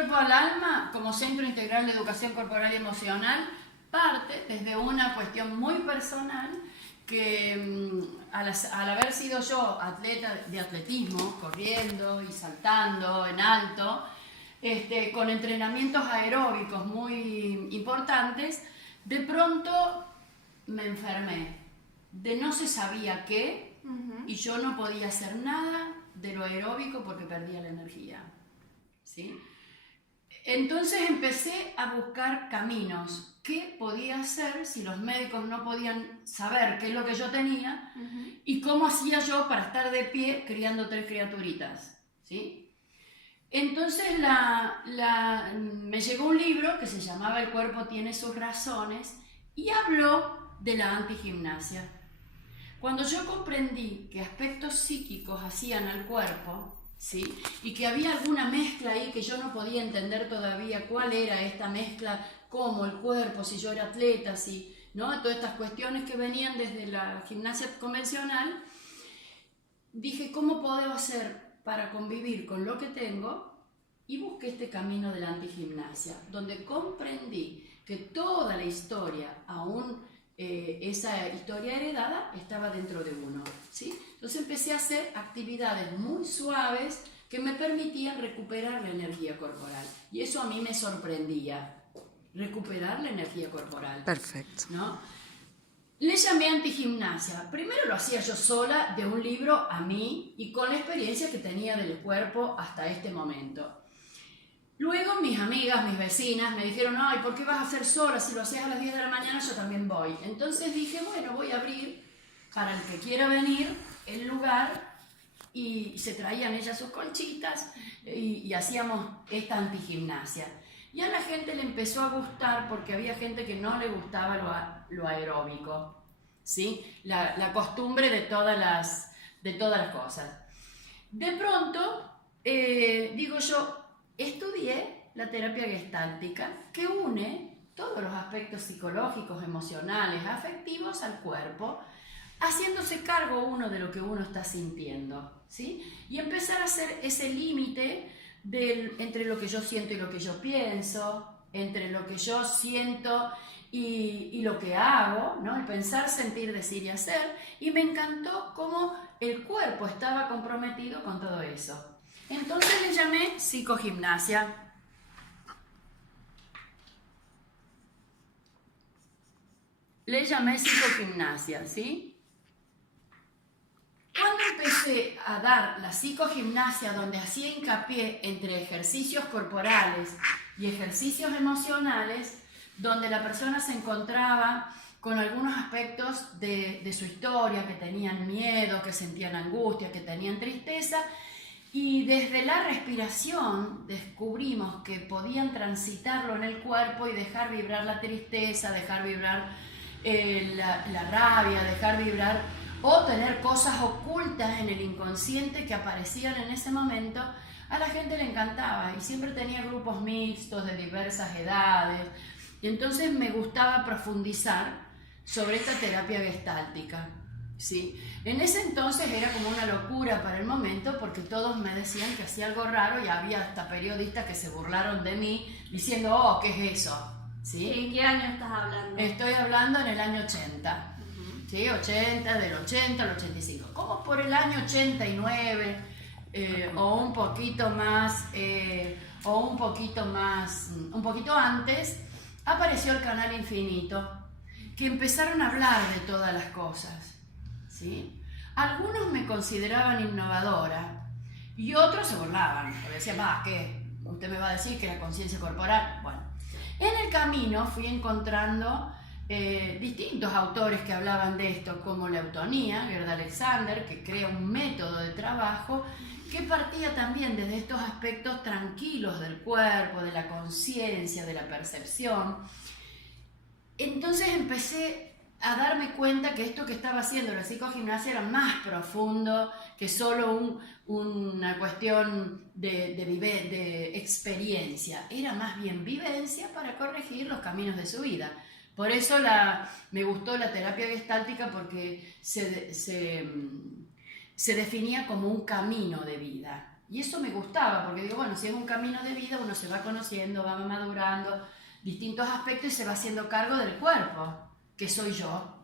cuerpo al alma, como Centro Integral de Educación Corporal y Emocional, parte desde una cuestión muy personal que al haber sido yo atleta de atletismo, corriendo y saltando en alto, con entrenamientos aeróbicos muy importantes, de pronto me enfermé de no se sabía qué y yo no podía hacer nada de lo aeróbico porque perdía la energía, ¿sí? Entonces empecé a buscar caminos. ¿Qué podía hacer si los médicos no podían saber qué es lo que yo tenía y cómo hacía yo para estar de pie criando 3 criaturitas, ¿sí? Entonces me llegó un libro que se llamaba El cuerpo tiene sus razones y habló de la antigimnasia. Cuando yo comprendí que aspectos psíquicos hacían al cuerpo, ¿sí? Y que había alguna mezcla ahí que yo no podía entender todavía cuál era esta mezcla, cómo el cuerpo, si yo era atleta, si, ¿no? Todas estas cuestiones que venían desde la gimnasia convencional, dije, ¿cómo puedo hacer para convivir con lo que tengo? Y busqué este camino de la antigimnasia, donde comprendí que toda la historia, aún esa historia heredada, estaba dentro de uno, ¿sí? Entonces empecé a hacer actividades muy suaves que me permitían recuperar la energía corporal. Y eso a mí me sorprendía, recuperar la energía corporal. Perfecto. ¿No? Le llamé antigimnasia. Primero lo hacía yo sola, de un libro a mí, y con la experiencia que tenía del cuerpo hasta este momento. Luego mis amigas, mis vecinas me dijeron, ay, ¿por qué vas a hacer sola? Si lo hacías a las 10 de la mañana yo también voy. Entonces dije, bueno, voy a abrir para el que quiera venir el lugar, y se traían ellas sus colchitas y hacíamos esta antigimnasia. Y a la gente le empezó a gustar porque había gente que no le gustaba lo aeróbico, ¿sí? La costumbre de todas las cosas. De pronto, digo yo, estudié la terapia gestáltica que une todos los aspectos psicológicos, emocionales, afectivos al cuerpo, haciéndose cargo uno de lo que uno está sintiendo, ¿sí? Y empezar a hacer ese límite entre lo que yo siento y lo que yo pienso, entre lo que yo siento y lo que hago, ¿no? El pensar, sentir, decir y hacer. Y me encantó cómo el cuerpo estaba comprometido con todo eso. Entonces le llamé psicogimnasia. Le llamé psicogimnasia, ¿sí? Cuando empecé a dar la psicogimnasia, donde hacía hincapié entre ejercicios corporales y ejercicios emocionales, donde la persona se encontraba con algunos aspectos de su historia, que tenían miedo, que sentían angustia, que tenían tristeza, y desde la respiración descubrimos que podían transitarlo en el cuerpo y dejar vibrar la tristeza, dejar vibrar la rabia, dejar vibrar o tener cosas ocultas en el inconsciente que aparecían en ese momento. A la gente le encantaba y siempre tenía grupos mixtos de diversas edades, y entonces me gustaba profundizar sobre esta terapia gestáltica, ¿sí? En ese entonces era como una locura para el momento porque todos me decían que hacía algo raro y había hasta periodistas que se burlaron de mí diciendo, oh, ¿qué es eso? ¿Sí? ¿En qué año estás hablando? Estoy hablando en el año 80. ¿Sí? 80, del 80 al 85. Como por el año 89 o un poquito más, un poquito antes, apareció el Canal Infinito, que empezaron a hablar de todas las cosas, ¿sí? Algunos me consideraban innovadora y otros se burlaban, porque decían, ¿qué? ¿Usted me va a decir que la conciencia corporal? Bueno, en el camino fui encontrando distintos autores que hablaban de esto, como Leutonía, Gerda Alexander, que crea un método de trabajo que partía también desde estos aspectos tranquilos del cuerpo, de la conciencia, de la percepción. Entonces empecé a darme cuenta que esto que estaba haciendo la psicogimnasia era más profundo que solo una cuestión de experiencia, era más bien vivencia para corregir los caminos de su vida. Por eso me gustó la terapia gestáltica, porque se definía como un camino de vida, Y eso me gustaba, porque digo, bueno, si es un camino de vida, uno se va conociendo, va madurando distintos aspectos y se va haciendo cargo del cuerpo, que soy yo,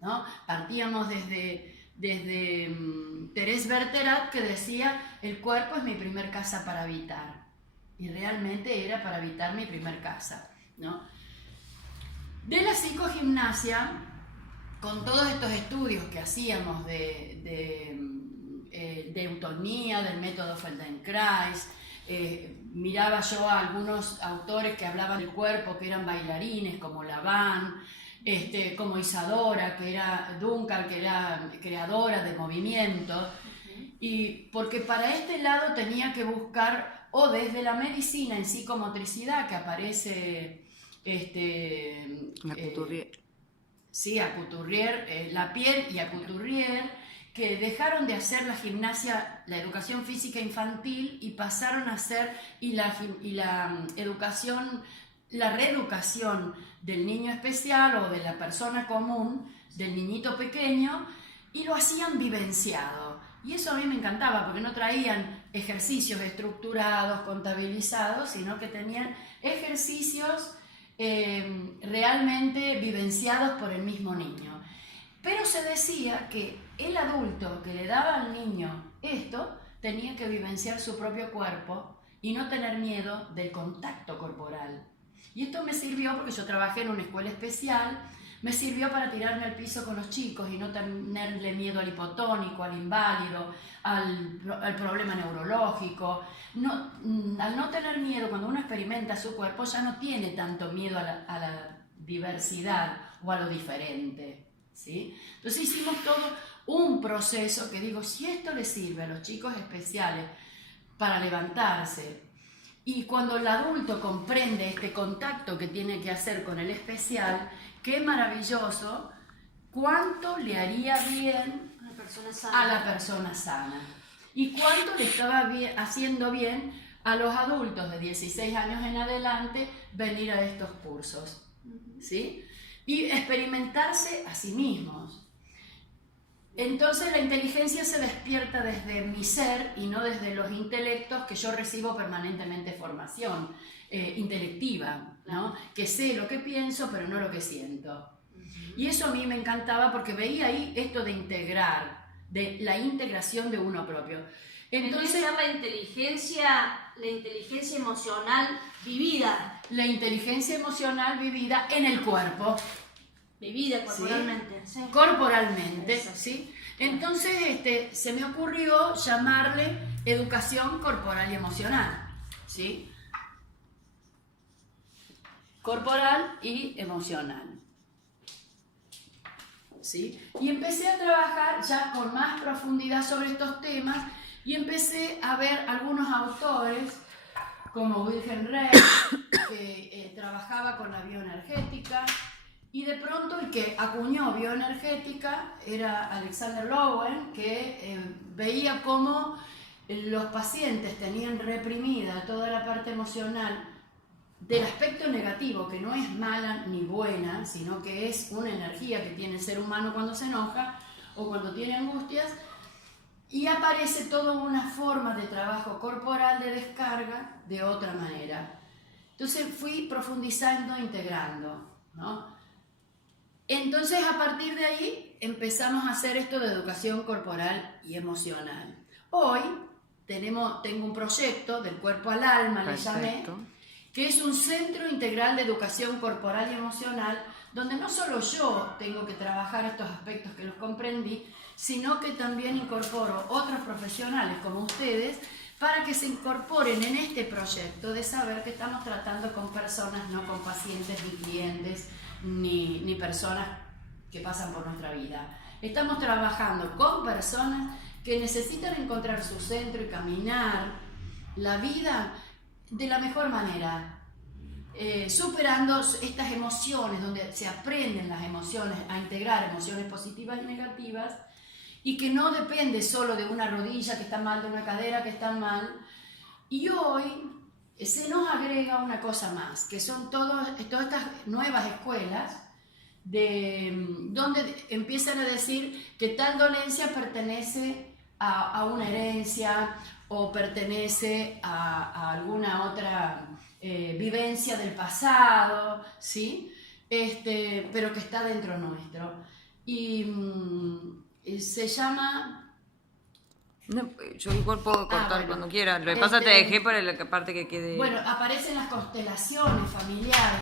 ¿no? Partíamos desde Thérèse Bertherat, que decía, el cuerpo es mi primer casa para habitar. Y realmente era para habitar mi primer casa, ¿no? De la psicogimnasia, con todos estos estudios que hacíamos de eutonía, del método Feldenkrais, miraba yo a algunos autores que hablaban del cuerpo, que eran bailarines, como Laban, como Isadora, que era Duncan, que era creadora de movimiento, y porque para este lado tenía que buscar, o desde la medicina en psicomotricidad, que aparece La Couturier. Sí, a Couturier, Lapierre y a Couturier, que dejaron de hacer la gimnasia, la educación física infantil y pasaron a hacer la educación, la reeducación del niño especial o de la persona común, del niñito pequeño, y lo hacían vivenciado. Y eso a mí me encantaba, porque no traían ejercicios estructurados, contabilizados, sino que tenían ejercicios realmente vivenciados por el mismo niño. Pero se decía que el adulto que le daba al niño esto tenía que vivenciar su propio cuerpo y no tener miedo del contacto corporal. Y esto me sirvió porque yo trabajé en una escuela especial, me sirvió para tirarme al piso con los chicos y no tenerle miedo al hipotónico, al inválido, al problema neurológico. Al no tener miedo, cuando uno experimenta su cuerpo, ya no tiene tanto miedo a la diversidad o a lo diferente, ¿sí? Entonces hicimos todo un proceso que digo, si esto le sirve a los chicos especiales para levantarse, y cuando el adulto comprende este contacto que tiene que hacer con el especial, qué maravilloso, cuánto le haría bien a la persona sana y cuánto le estaba haciendo bien a los adultos de 16 años en adelante venir a estos cursos, ¿sí? Y experimentarse a sí mismos. Entonces la inteligencia se despierta desde mi ser y no desde los intelectos, que yo recibo permanentemente formación intelectiva, ¿no? Que sé lo que pienso pero no lo que siento. Y eso a mí me encantaba porque veía ahí esto de integrar, de la integración de uno propio. Entonces la inteligencia emocional vivida. La inteligencia emocional vivida en el cuerpo. Vivida corporalmente. ¿Sí? Corporalmente, ¿sí? Entonces se me ocurrió llamarle educación corporal y emocional, ¿sí? Corporal y emocional, ¿sí? Y empecé a trabajar ya con más profundidad sobre estos temas y empecé a ver algunos autores como Wilhelm Reich, que trabajaba con la bioenergética. Y de pronto el que acuñó bioenergética era Alexander Lowen, que veía cómo los pacientes tenían reprimida toda la parte emocional del aspecto negativo, que no es mala ni buena, sino que es una energía que tiene el ser humano cuando se enoja o cuando tiene angustias, y aparece toda una forma de trabajo corporal de descarga de otra manera. Entonces fui profundizando, integrando, ¿no? Entonces, a partir de ahí, empezamos a hacer esto de educación corporal y emocional. Hoy tengo un proyecto del cuerpo al alma, le llamé, que es un centro integral de educación corporal y emocional, donde no solo yo tengo que trabajar estos aspectos que los comprendí, sino que también incorporo otros profesionales como ustedes, para que se incorporen en este proyecto de saber que estamos tratando con personas, no con pacientes ni clientes, ni personas que pasan por nuestra vida. Estamos trabajando con personas que necesitan encontrar su centro y caminar la vida de la mejor manera, superando estas emociones, donde se aprenden las emociones, a integrar emociones positivas y negativas, y que no depende solo de una rodilla que está mal, de una cadera que está mal. Y hoy se nos agrega una cosa más, que son todas estas nuevas escuelas donde empiezan a decir que tal dolencia pertenece a una herencia, o pertenece a alguna otra vivencia del pasado, ¿sí? Pero que está dentro nuestro. Y se llama... No, yo igual puedo cortar bueno. cuando quiera. Lo que pasa te dejé para la parte que quede... Bueno, aparecen las constelaciones familiares.